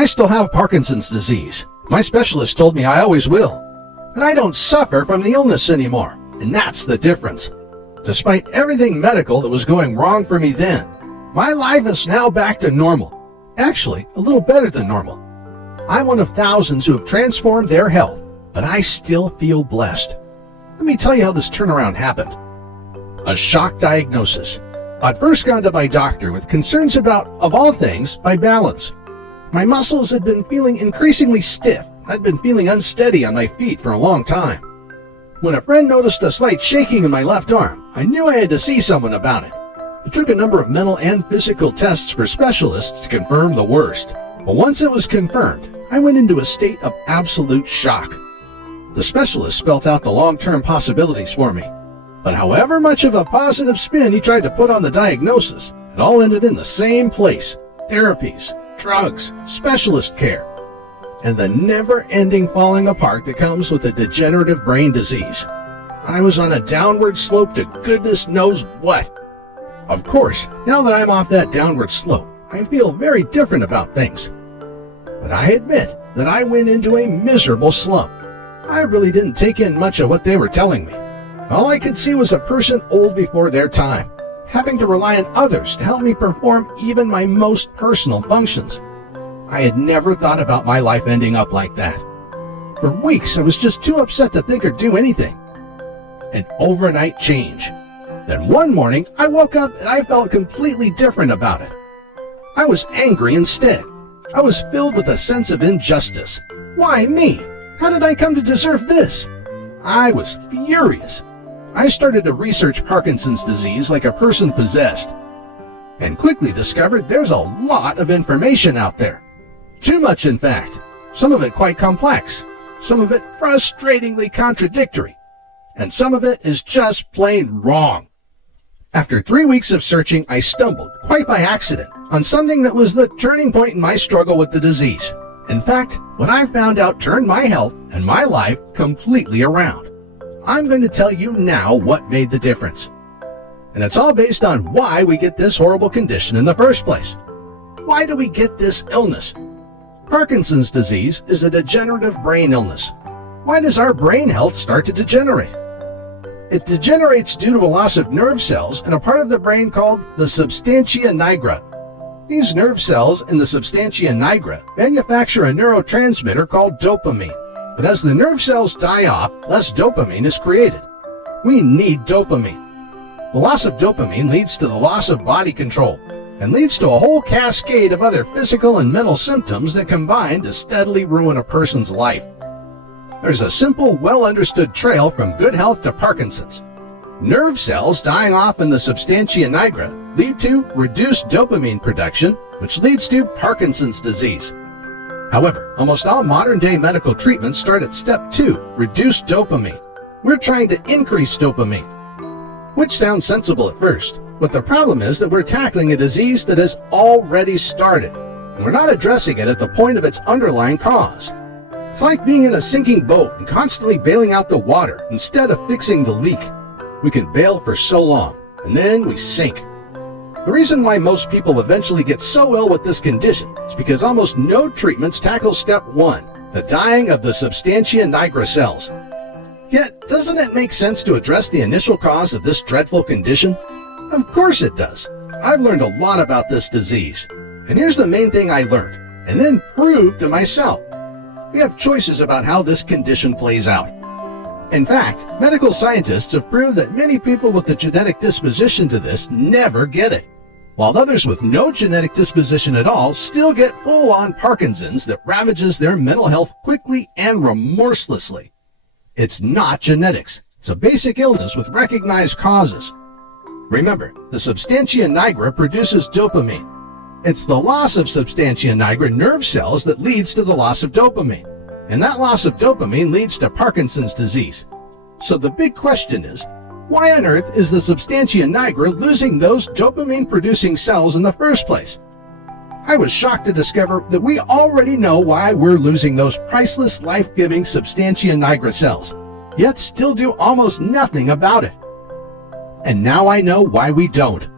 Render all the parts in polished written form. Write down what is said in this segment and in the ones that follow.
I still have Parkinson's disease. My specialist told me I always will. But I don't suffer from the illness anymore, and that's the difference. Despite everything medical that was going wrong for me then, my life is now back to normal. Actually, a little better than normal. I'm one of thousands who have transformed their health, but I still feel blessed. Let me tell you how this turnaround happened. A shock diagnosis. I'd first gone to my doctor with concerns about, of all things, my balance. My muscles had been feeling increasingly stiff. I'd been feeling unsteady on my feet for a long time. When a friend noticed a slight shaking in my left arm, I knew I had to see someone about it. It took a number of mental and physical tests for specialists to confirm the worst. But once it was confirmed, I went into a state of absolute shock. The specialist spelt out the long-term possibilities for me. But however much of a positive spin he tried to put on the diagnosis, it all ended in the same place: therapies, drugs, specialist care, and the never-ending falling apart that comes with a degenerative brain disease. I was on a downward slope to goodness knows what. Of course, now that I'm off that downward slope, I feel very different about things. But I admit that I went into a miserable slump. I really didn't take in much of what they were telling me. All I could see was a person old before their time, having to rely on others to help me perform even my most personal functions. I had never thought about my life ending up like that. For weeks, I was just too upset to think or do anything. An overnight change. Then one morning, I woke up and I felt completely different about it. I was angry instead. I was filled with a sense of injustice. Why me? How did I come to deserve this? I was furious. I started to research Parkinson's disease like a person possessed, and quickly discovered there's a lot of information out there. Too much, in fact. Some of it quite complex, some of it frustratingly contradictory, and some of it is just plain wrong. After 3 weeks of searching, I stumbled, quite by accident, on something that was the turning point in my struggle with the disease. In fact, what I found out turned my health and my life completely around. I'm going to tell you now what made the difference. And it's all based on why we get this horrible condition in the first place. Why do we get this illness? Parkinson's disease is a degenerative brain illness. Why does our brain health start to degenerate? It degenerates due to a loss of nerve cells in a part of the brain called the substantia nigra. These nerve cells in the substantia nigra manufacture a neurotransmitter called dopamine. But as the nerve cells die off, less dopamine is created. We need dopamine. The loss of dopamine leads to the loss of body control and leads to a whole cascade of other physical and mental symptoms that combine to steadily ruin a person's life. There's a simple, well-understood trail from good health to Parkinson's. Nerve cells dying off in the substantia nigra lead to reduced dopamine production, which leads to Parkinson's disease. However, almost all modern-day medical treatments start at step 2, reduce dopamine. We're trying to increase dopamine, which sounds sensible at first, but the problem is that we're tackling a disease that has already started, and we're not addressing it at the point of its underlying cause. It's like being in a sinking boat and constantly bailing out the water instead of fixing the leak. We can bail for so long, and then we sink. The reason why most people eventually get so ill with this condition is because almost no treatments tackle step 1, the dying of the substantia nigra cells. Yet, doesn't it make sense to address the initial cause of this dreadful condition? Of course it does. I've learned a lot about this disease. And here's the main thing I learned, and then proved to myself. We have choices about how this condition plays out. In fact, medical scientists have proved that many people with a genetic disposition to this never get it, while others with no genetic disposition at all still get full-on Parkinson's that ravages their mental health quickly and remorselessly. It's not genetics. It's a basic illness with recognized causes. Remember, the substantia nigra produces dopamine. It's the loss of substantia nigra nerve cells that leads to the loss of dopamine. And that loss of dopamine leads to Parkinson's disease. So the big question is, why on earth is the substantia nigra losing those dopamine-producing cells in the first place? I was shocked to discover that we already know why we're losing those priceless, life-giving substantia nigra cells, yet still do almost nothing about it. And now I know why we don't.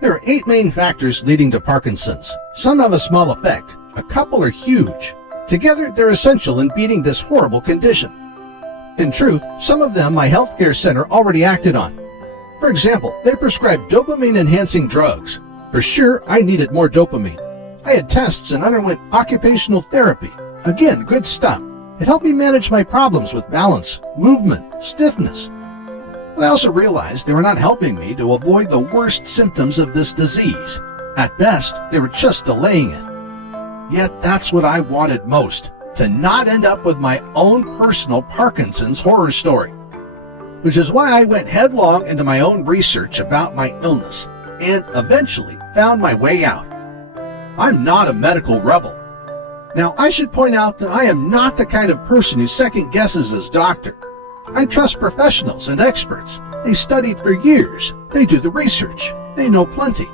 There are 8 main factors leading to Parkinson's. Some have a small effect, A couple are huge. Together, they're essential in beating this horrible condition. In truth, some of them my healthcare center already acted on. For example, they prescribed dopamine-enhancing drugs. For sure, I needed more dopamine. I had tests and underwent occupational therapy. Again, good stuff. It helped me manage my problems with balance, movement, stiffness. But I also realized they were not helping me to avoid the worst symptoms of this disease. At best, they were just delaying it. Yet that's what I wanted most, to not end up with my own personal Parkinson's horror story. Which is why I went headlong into my own research about my illness, and eventually found my way out. I'm not a medical rebel. Now, I should point out that I am not the kind of person who second guesses his doctor. I trust professionals and experts. They studied for years. They do the research. They know plenty.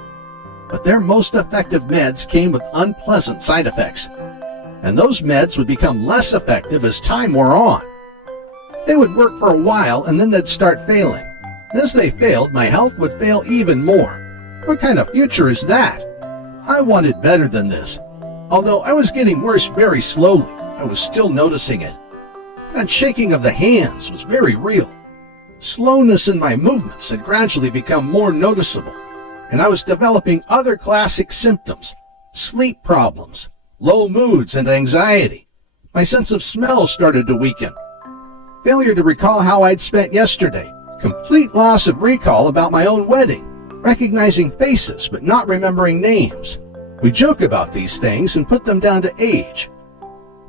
But their most effective meds came with unpleasant side effects. And those meds would become less effective as time wore on. They would work for a while and then they'd start failing. As they failed, my health would fail even more. What kind of future is that? I wanted better than this. Although I was getting worse very slowly, I was still noticing it. That shaking of the hands was very real. Slowness in my movements had gradually become more noticeable, and I was developing other classic symptoms: sleep problems, low moods, and anxiety. My sense of smell started to weaken. Failure to recall how I'd spent yesterday. Complete loss of recall about my own wedding. Recognizing faces but not remembering names. We joke about these things and put them down to age.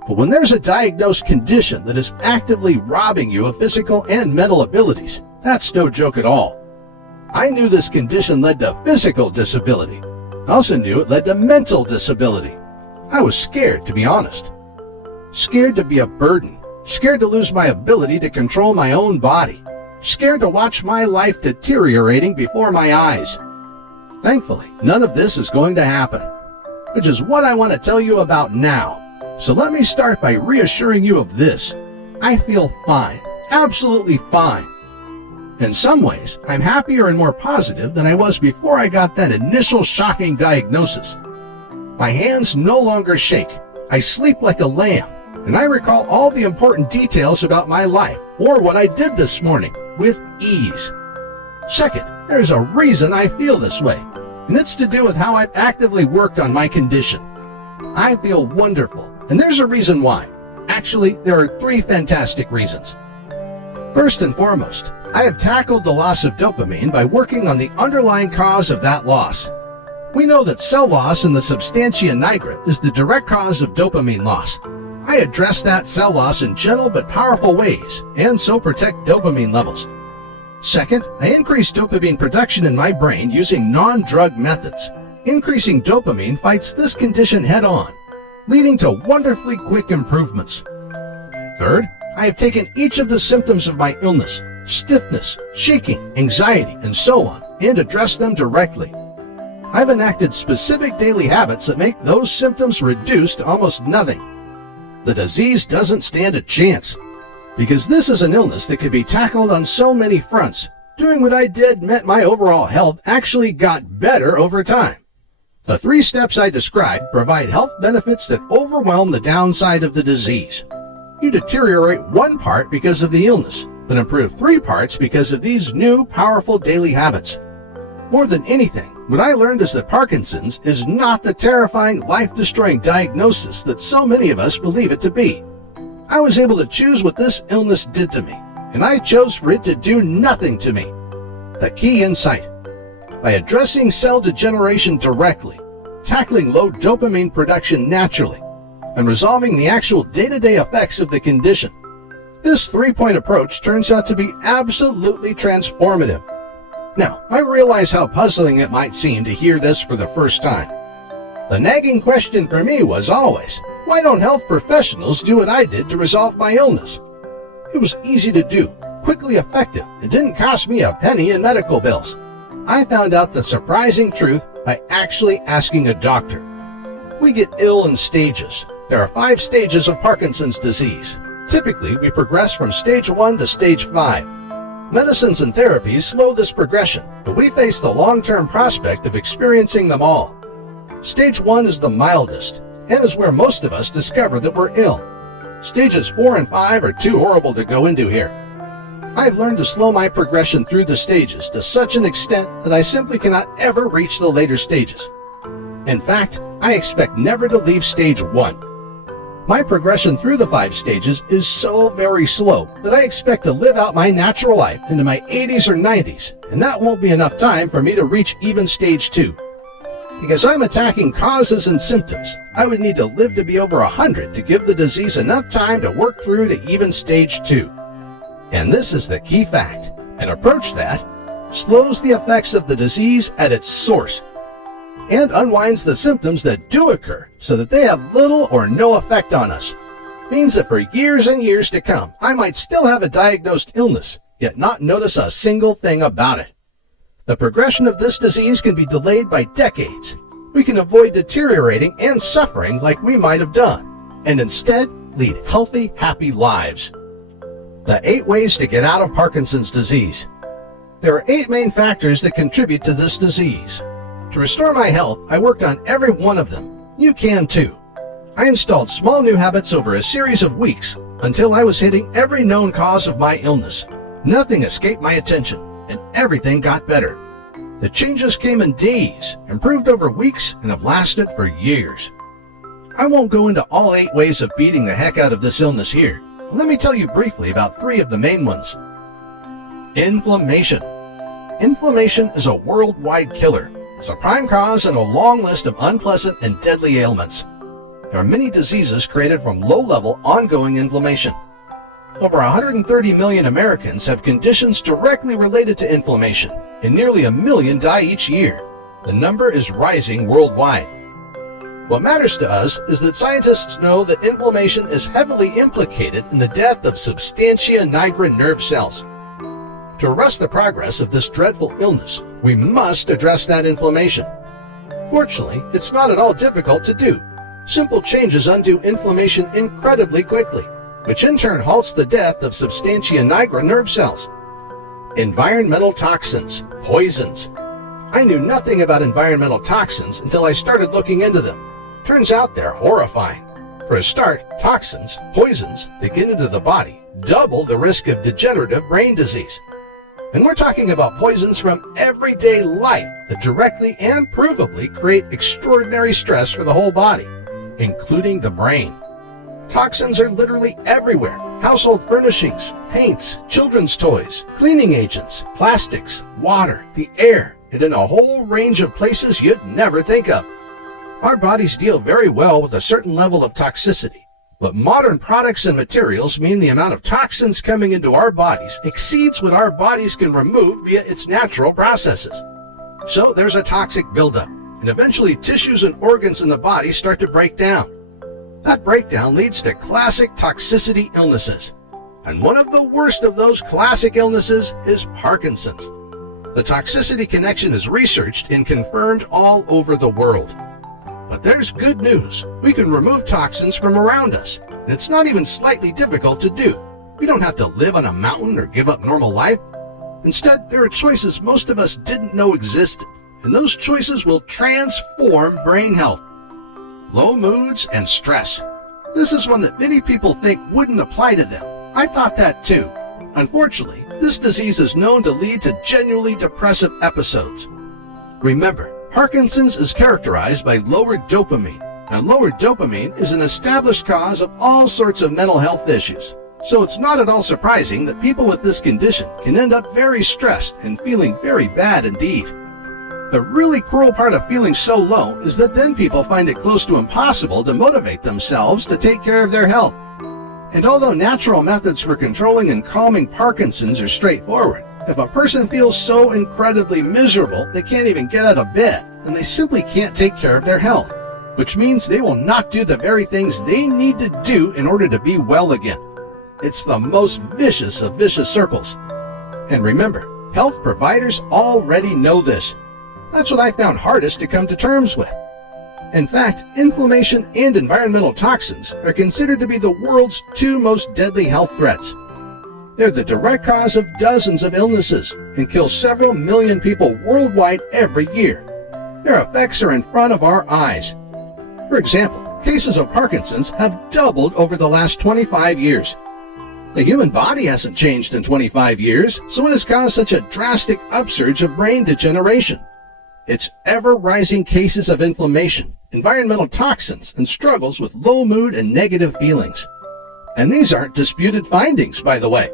But when there's a diagnosed condition that is actively robbing you of physical and mental abilities, that's no joke at all. I knew this condition led to physical disability. I also knew it led to mental disability. I was scared, to be honest. Scared to be a burden. Scared to lose my ability to control my own body. Scared to watch my life deteriorating before my eyes. Thankfully, none of this is going to happen, which is what I want to tell you about now. So let me start by reassuring you of this. I feel fine, absolutely fine. In some ways, I'm happier and more positive than I was before I got that initial shocking diagnosis. My hands no longer shake. I sleep like a lamb, and I recall all the important details about my life or what I did this morning with ease. Second, there's a reason I feel this way, and it's to do with how I've actively worked on my condition. I feel wonderful, and there's a reason why. Actually, there are 3 fantastic reasons. First and foremost, I have tackled the loss of dopamine by working on the underlying cause of that loss. We know that cell loss in the substantia nigra is the direct cause of dopamine loss. I address that cell loss in gentle but powerful ways, and so protect dopamine levels. Second, I increase dopamine production in my brain using non-drug methods. Increasing dopamine fights this condition head-on, leading to wonderfully quick improvements. Third, I have taken each of the symptoms of my illness, stiffness, shaking, anxiety, and so on, and addressed them directly. I've enacted specific daily habits that make those symptoms reduce to almost nothing. The disease doesn't stand a chance, because this is an illness that could be tackled on so many fronts. Doing what I did meant my overall health actually got better over time. The 3 steps I described provide health benefits that overwhelm the downside of the disease. You deteriorate one part because of the illness, but improve 3 parts because of these new, powerful daily habits. More than anything, what I learned is that Parkinson's is not the terrifying, life-destroying diagnosis that so many of us believe it to be. I was able to choose what this illness did to me, and I chose for it to do nothing to me. The key insight: by addressing cell degeneration directly, tackling low dopamine production naturally, and resolving the actual day-to-day effects of the condition, this 3-point approach turns out to be absolutely transformative. Now, I realize how puzzling it might seem to hear this for the first time. The nagging question for me was always, why don't health professionals do what I did to resolve my illness? It was easy to do, quickly effective, and didn't cost me a penny in medical bills. I found out the surprising truth by actually asking a doctor. We get ill in stages. There are 5 stages of Parkinson's disease. Typically, we progress from stage 1 to stage 5. Medicines and therapies slow this progression, but we face the long-term prospect of experiencing them all. Stage 1 is the mildest, and is where most of us discover that we're ill. Stages 4 and 5 are too horrible to go into here. I've learned to slow my progression through the stages to such an extent that I simply cannot ever reach the later stages. In fact, I expect never to leave stage 1. My progression through the 5 stages is so very slow that I expect to live out my natural life into my 80s or 90s, and that won't be enough time for me to reach even stage 2. Because I'm attacking causes and symptoms, I would need to live to be over 100 to give the disease enough time to work through to even stage 2. And this is the key fact. An approach that slows the effects of the disease at its source and unwinds the symptoms that do occur so that they have little or no effect on us. Means that for years and years to come, I might still have a diagnosed illness, yet not notice a single thing about it. The progression of this disease can be delayed by decades. We can avoid deteriorating and suffering like we might have done, and instead lead healthy, happy lives. The 8 ways to get out of Parkinson's disease. There are 8 main factors that contribute to this disease. To restore my health, I worked on every one of them. You can too. I installed small new habits over a series of weeks until I was hitting every known cause of my illness. Nothing escaped my attention, and everything got better. The changes came in days, improved over weeks, and have lasted for years. I won't go into all 8 ways of beating the heck out of this illness here. Let me tell you briefly about 3 of the main ones. Inflammation. Inflammation is a worldwide killer. It's a prime cause in a long list of unpleasant and deadly ailments. There are many diseases created from low-level, ongoing inflammation. Over 130 million Americans have conditions directly related to inflammation, and nearly 1 million die each year. The number is rising worldwide. What matters to us is that scientists know that inflammation is heavily implicated in the death of substantia nigra nerve cells. To arrest the progress of this dreadful illness, we must address that inflammation. Fortunately, it's not at all difficult to do. Simple changes undo inflammation incredibly quickly, which in turn halts the death of substantia nigra nerve cells. Environmental toxins, poisons. I knew nothing about environmental toxins until I started looking into them. Turns out they're horrifying. For a start, toxins, poisons that get into the body double the risk of degenerative brain disease. And we're talking about poisons from everyday life that directly and provably create extraordinary stress for the whole body, including the brain. Toxins are literally everywhere. Household furnishings, paints, children's toys, cleaning agents, plastics, water, the air, and in a whole range of places you'd never think of. Our bodies deal very well with a certain level of toxicity. But modern products and materials mean the amount of toxins coming into our bodies exceeds what our bodies can remove via its natural processes. So there's a toxic buildup, and eventually tissues and organs in the body start to break down. That breakdown leads to classic toxicity illnesses. And one of the worst of those classic illnesses is Parkinson's. The toxicity connection is researched and confirmed all over the world. But there's good news. We can remove toxins from around us, and it's not even slightly difficult to do. We don't have to live on a mountain or give up normal life. Instead, there are choices most of us didn't know existed, and those choices will transform brain health. Low moods and stress. This is one that many people think wouldn't apply to them. I thought that too. Unfortunately, this disease is known to lead to genuinely depressive episodes. Remember, Parkinson's is characterized by lowered dopamine, and lowered dopamine is an established cause of all sorts of mental health issues. So it's not at all surprising that people with this condition can end up very stressed and feeling very bad indeed. The really cruel part of feeling so low is that then people find it close to impossible to motivate themselves to take care of their health. And although natural methods for controlling and calming Parkinson's are straightforward, if a person feels so incredibly miserable they can't even get out of bed, then they simply can't take care of their health, which means they will not do the very things they need to do in order to be well again. It's the most vicious of vicious circles. And remember, health providers already know this. That's what I found hardest to come to terms with. In fact, inflammation and environmental toxins are considered to be the world's 2 most deadly health threats. They're the direct cause of dozens of illnesses and kill several million people worldwide every year. Their effects are in front of our eyes. For example, Cases of Parkinson's have doubled over the last 25 years. The human body hasn't changed in 25 years, so it has caused such a drastic upsurge of brain degeneration. It's ever-rising cases of inflammation, environmental toxins, and struggles with low mood and negative feelings. And these aren't disputed findings, by the way.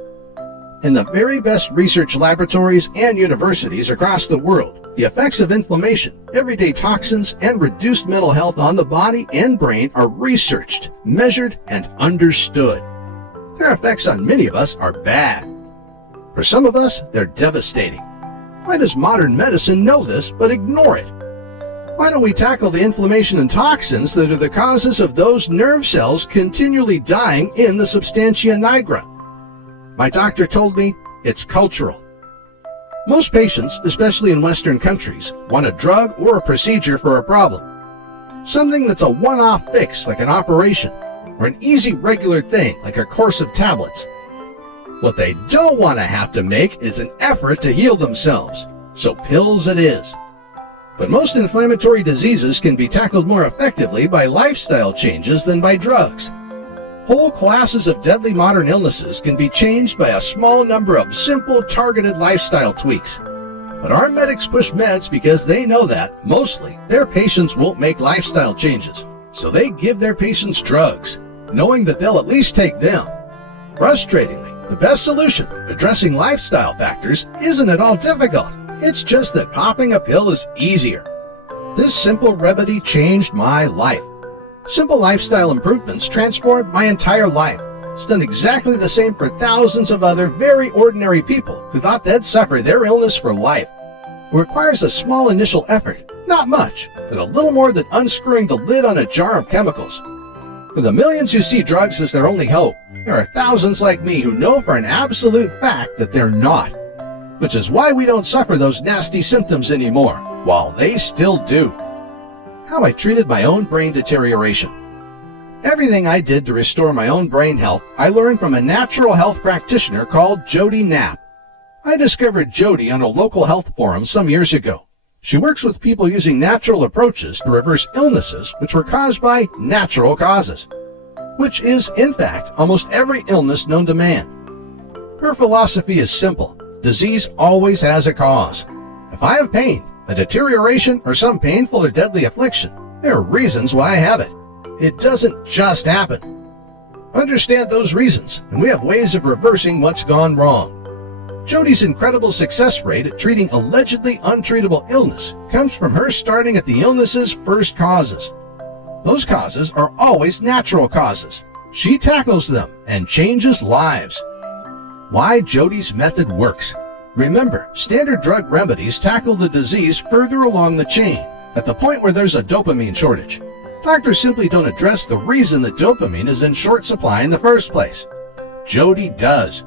In the very best research laboratories and universities across the world, the effects of inflammation, everyday toxins, and reduced mental health on the body and brain are researched, measured, and understood. Their effects on many of us are bad. For some of us, they're devastating. Why does modern medicine know this but ignore it? Why don't we tackle the inflammation and toxins that are the causes of those nerve cells continually dying in the substantia nigra? My doctor told me it's cultural. Most patients, especially in Western countries, want a drug or a procedure for a problem. Something that's a one-off fix like an operation, or an easy regular thing like a course of tablets. What they don't want to have to make is an effort to heal themselves, so pills it is. But most inflammatory diseases can be tackled more effectively by lifestyle changes than by drugs. Whole classes of deadly modern illnesses can be changed by a small number of simple, targeted lifestyle tweaks. But our medics push meds because they know that, mostly, their patients won't make lifestyle changes. So they give their patients drugs, knowing that they'll at least take them. Frustratingly, the best solution, addressing lifestyle factors, isn't at all difficult. It's just that popping a pill is easier. This simple remedy changed my life. Simple lifestyle improvements transformed my entire life. It's done exactly the same for thousands of other very ordinary people who thought they'd suffer their illness for life. It requires a small initial effort, not much, but a little more than unscrewing the lid on a jar of chemicals. For the millions who see drugs as their only hope, there are thousands like me who know for an absolute fact that they're not. Which is why we don't suffer those nasty symptoms anymore, while they still do. How I treated my own brain deterioration. Everything I did to restore my own brain health, I learned from a natural health practitioner called Jody Knapp. I discovered Jody on a local health forum some years ago. She works with people using natural approaches to reverse illnesses which were caused by natural causes, which is, in fact, almost every illness known to man. Her philosophy is simple. Disease always has a cause. If I have pain, a deterioration, or some painful or deadly affliction, there are reasons why I have it. It doesn't just happen. Understand those reasons, and we have ways of reversing what's gone wrong. Jody's incredible success rate at treating allegedly untreatable illness comes from her starting at the illness's first causes. Those causes are always natural causes. She tackles them and changes lives. Why Jody's method works. Remember, standard drug remedies tackle the disease further along the chain, at the point where there's a dopamine shortage. Doctors simply don't address the reason that dopamine is in short supply in the first place. Jody does.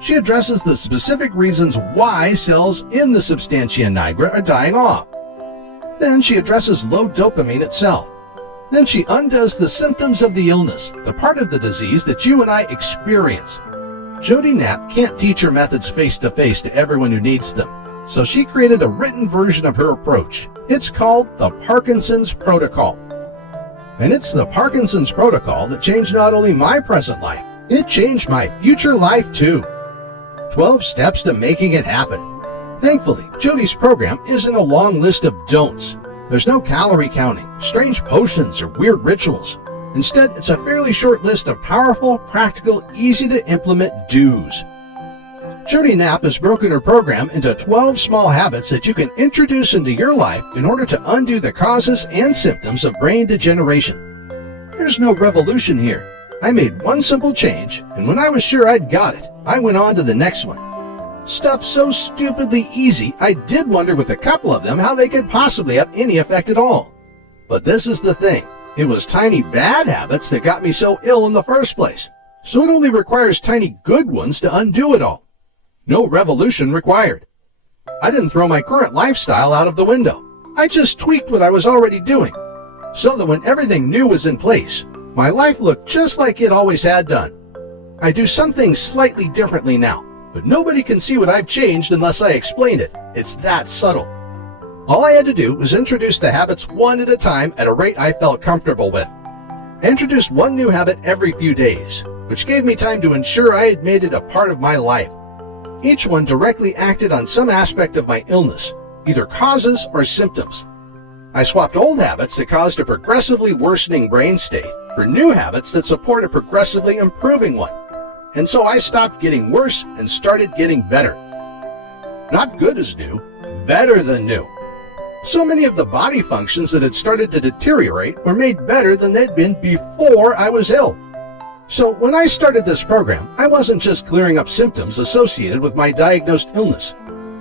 She addresses the specific reasons why cells in the substantia nigra are dying off. Then she addresses low dopamine itself. Then she undoes the symptoms of the illness, the part of the disease that you and I experience. Jody Knapp can't teach her methods face-to-face to everyone who needs them, so she created a written version of her approach. It's called the Parkinson's Protocol. And it's the Parkinson's Protocol that changed not only my present life, it changed my future life too. 12 steps to making it happen. Thankfully, Jody's program isn't a long list of don'ts. There's no calorie counting, strange potions, or weird rituals. Instead, it's a fairly short list of powerful, practical, easy-to-implement do's. Jody Knapp has broken her program into 12 small habits that you can introduce into your life in order to undo the causes and symptoms of brain degeneration. There's no revolution here. I made one simple change, and when I was sure I'd got it, I went on to the next one. Stuff so stupidly easy, I did wonder with a couple of them how they could possibly have any effect at all. But this is the thing. It was tiny bad habits that got me so ill in the first place. So it only requires tiny good ones to undo it all. No revolution required. I didn't throw my current lifestyle out of the window. I just tweaked what I was already doing, so that when everything new was in place, my life looked just like it always had done. I do some things slightly differently now, but nobody can see what I've changed unless I explain it. It's that subtle. All I had to do was introduce the habits one at a time at a rate I felt comfortable with. I introduced one new habit every few days, which gave me time to ensure I had made it a part of my life. Each one directly acted on some aspect of my illness, either causes or symptoms. I swapped old habits that caused a progressively worsening brain state for new habits that support a progressively improving one. And so I stopped getting worse and started getting better. Not good as new, better than new. So many of the body functions that had started to deteriorate were made better than they'd been before I was ill. So when I started this program, I wasn't just clearing up symptoms associated with my diagnosed illness.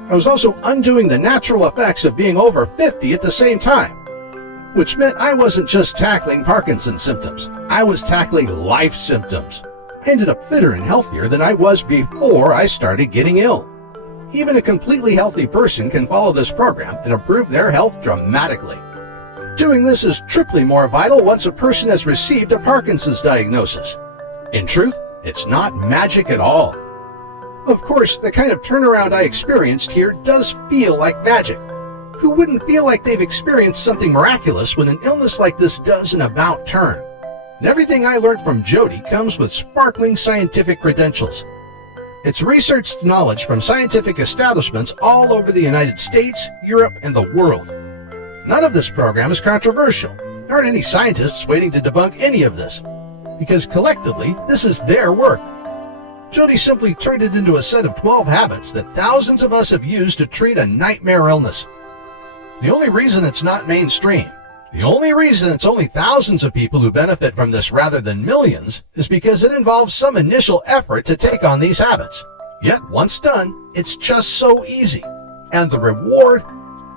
I was also undoing the natural effects of being over 50 at the same time, which meant I wasn't just tackling Parkinson's symptoms, I was tackling life symptoms. I ended up fitter and healthier than I was before I started getting ill. Even a completely healthy person can follow this program and improve their health dramatically. Doing this is triply more vital once a person has received a Parkinson's diagnosis. In truth, it's not magic at all. Of course, the kind of turnaround I experienced here does feel like magic. Who wouldn't feel like they've experienced something miraculous when an illness like this does an about turn? And everything I learned from Jody comes with sparkling scientific credentials. It's researched knowledge from scientific establishments all over the United States, Europe, and the world. None of this program is controversial. There aren't any scientists waiting to debunk any of this, because collectively, this is their work. Jody simply turned it into a set of 12 habits that thousands of us have used to treat a nightmare illness. The only reason it's not mainstream, the only reason it's only thousands of people who benefit from this rather than millions, is because it involves some initial effort to take on these habits. Yet once done, it's just so easy. And the reward?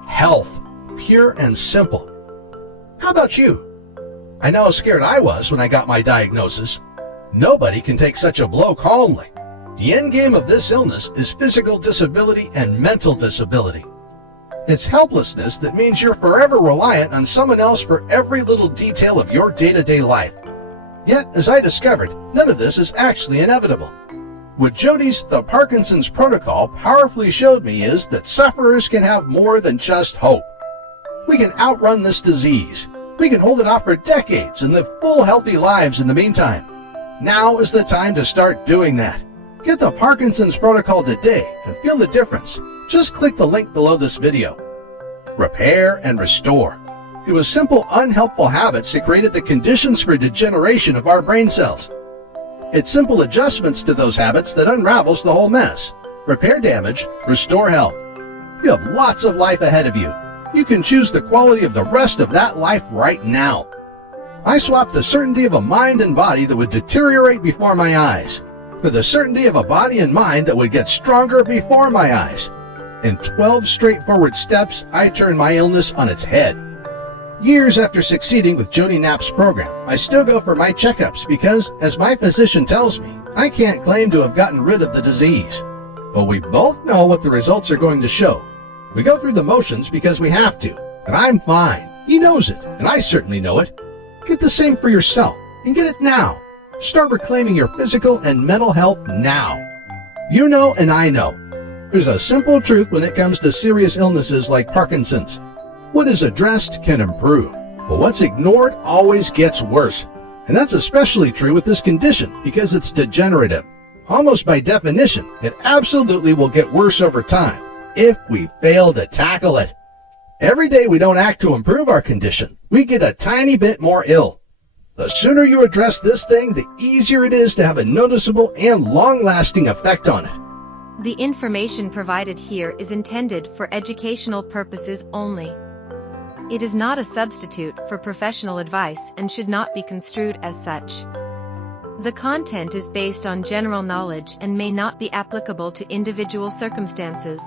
Health. Pure and simple. How about you? I know how scared I was when I got my diagnosis. Nobody can take such a blow calmly. The end game of this illness is physical disability and mental disability. It's helplessness that means you're forever reliant on someone else for every little detail of your day-to-day life. Yet, as I discovered, none of this is actually inevitable. What Jody's The Parkinson's Protocol powerfully showed me is that sufferers can have more than just hope. We can outrun this disease. We can hold it off for decades and live full, healthy lives in the meantime. Now is the time to start doing that. Get the Parkinson's Protocol today and feel the difference. Just click the link below this video. Repair and restore. It was simple, unhelpful habits that created the conditions for degeneration of our brain cells. It's simple adjustments to those habits that unravels the whole mess. Repair damage, restore health. You have lots of life ahead of you. You can choose the quality of the rest of that life right now. I swapped the certainty of a mind and body that would deteriorate before my eyes for the certainty of a body and mind that would get stronger before my eyes. In 12 straightforward steps, I turned my illness on its head. Years after succeeding with Jody Knapp's program, I still go for my checkups because, as my physician tells me, I can't claim to have gotten rid of the disease. But we both know what the results are going to show. We go through the motions because we have to, and I'm fine. He knows it, and I certainly know it. Get the same for yourself, and get it now. Start reclaiming your physical and mental health now. You know and I know. There's a simple truth when it comes to serious illnesses like Parkinson's. What is addressed can improve, but what's ignored always gets worse. And that's especially true with this condition because it's degenerative. Almost by definition, it absolutely will get worse over time if we fail to tackle it. Every day we don't act to improve our condition, we get a tiny bit more ill. The sooner you address this thing, the easier it is to have a noticeable and long-lasting effect on it. The information provided here is intended for educational purposes only. It is not a substitute for professional advice and should not be construed as such. The content is based on general knowledge and may not be applicable to individual circumstances.